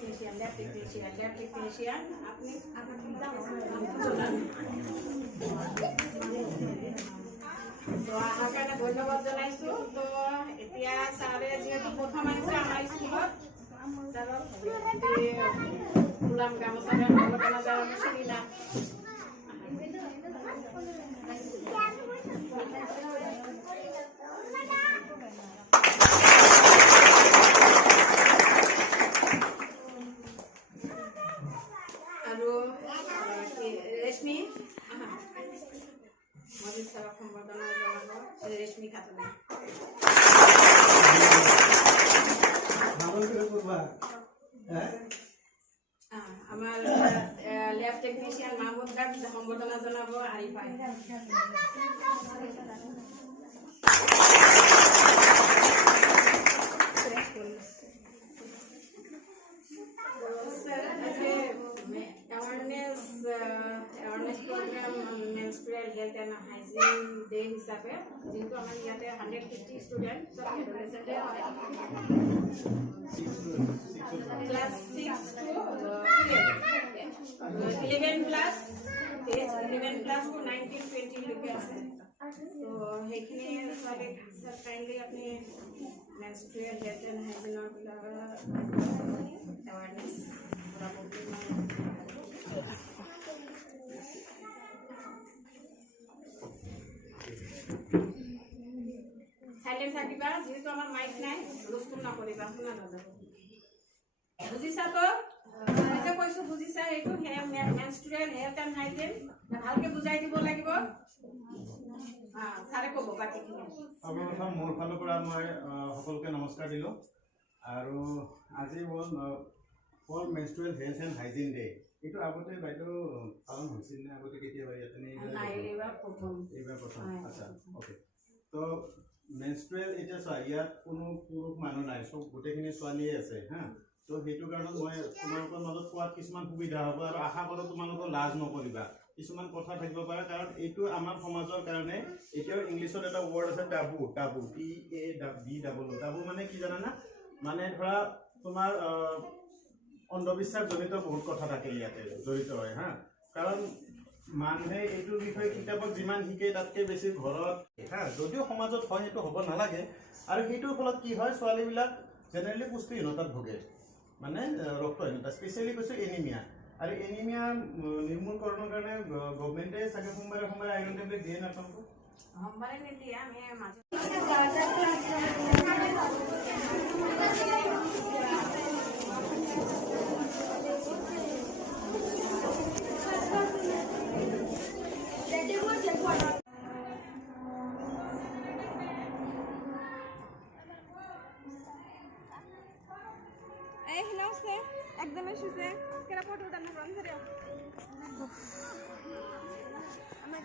Technician আপনি তো আহাৰ কাৰণে ধন্যবাদ জনাইছোঁ। তো এতিয়া ছাৰে যিহেতু প্ৰথম আহিছে আমাৰ স্কুলত, ছাৰক গোলাম গামোচাৰে সম্বৰ্ধনা জনাব চিনি না আৰু ৰেশমি মজিদ ছাৰক সম্বৰ্ধনা জনাব ৰেশমি খাতুনে। আমাৰ ল্যাব টেকনিশিয়ান মাহমুদ গাৰ্ড সম্বৰ্ধনা জনাব আৰিফাই। awareness program menstrual health and hygiene day হিসাবে যেহেতু আমার ইয়াতে 150 স্টুডেন্ট সব adolescent class 6 to 11 plus 11 plus 19 20 লৈকে আছে। তো সেইখিনি সবে স্যার কাইন্ডলি আপনি menstrual health and hygiene or awareness silent থাকিবা, যেহেতু আমার মাইক নাই হুলস্থুল নকৰিবা, শুনা নাযাব। বুজিছা? তো যে কৈছো বুজিছা? এইটো মেনষ্ট্ৰুৱেল হেল্থ এণ্ড হাইজিন ভালকে বুজাই দিব লাগিব। ছাৰে ক'ব বাকীখিনি। সৰ্বপ্ৰথম মোৰ ফালৰ পৰা মই সকলোকে নমস্কাৰ দিলোঁ। আৰু আজি হ'ল menstrual health and hygiene day. এইটো আগতে বাইদেউ পালন হৈছিল নে আগতে কেতিয়াবা ইয়াতে? এইবাৰ প্ৰথম। আচ্ছা, অ'কে। তো মেনষ্ট্ৰুৱেল এতিয়া চোৱা, ইয়াত কোনো পুৰুষ মানুহ নাই, চব গোটেইখিনি ছোৱালীয়ে আছে হা। তো সেইটো কাৰণত মই তোমালোকৰ মাজত কোৱাত কিছুমান সুবিধা হ'ব আৰু আশা কৰোঁ তোমালোকৰ লাজ নকৰিবা। কিছুমান কথা থাকিব পাৰে, কাৰণ এইটো আমাৰ সমাজৰ কাৰণে এতিয়াও ইংলিছত এটা ৱৰ্ড আছে টাবু। TABU টাবু মানে কি জানানা? মানে ধৰা তোমাৰ অন্ধবিশ্বাস জনিত বহুত কথা থাকে ইয়াতে জড়িত হয় হা। কাৰণ মানুহে এইটোৰ বিষয়ে কিতাপত যিমান শিকে তাতকৈ বেছি ঘৰত হা, যদিও সমাজত হয় সেইটো হ'ব নালাগে। আৰু সেইটোৰ ফলত কি হয়, ছোৱালীবিলাক জেনেৰেলি পুষ্টিহীনতাত ভোগে, মানে ৰক্তহীনতা, স্পেচিয়েলি কৈছোঁ এনিমিয়া। আৰু এনিমিয়া নিৰ্মূলকৰণৰ কাৰণে গভৰ্ণমেণ্টে চাগে সোমবাৰে আইৰণ টেবলেট দিয়ে নাপাব? সোমবাৰে নিদিয়ে, আমি হিলাওছে একদমই শুছে কেৰা ফটো উঠানো ৰন ধৰে আমাৰ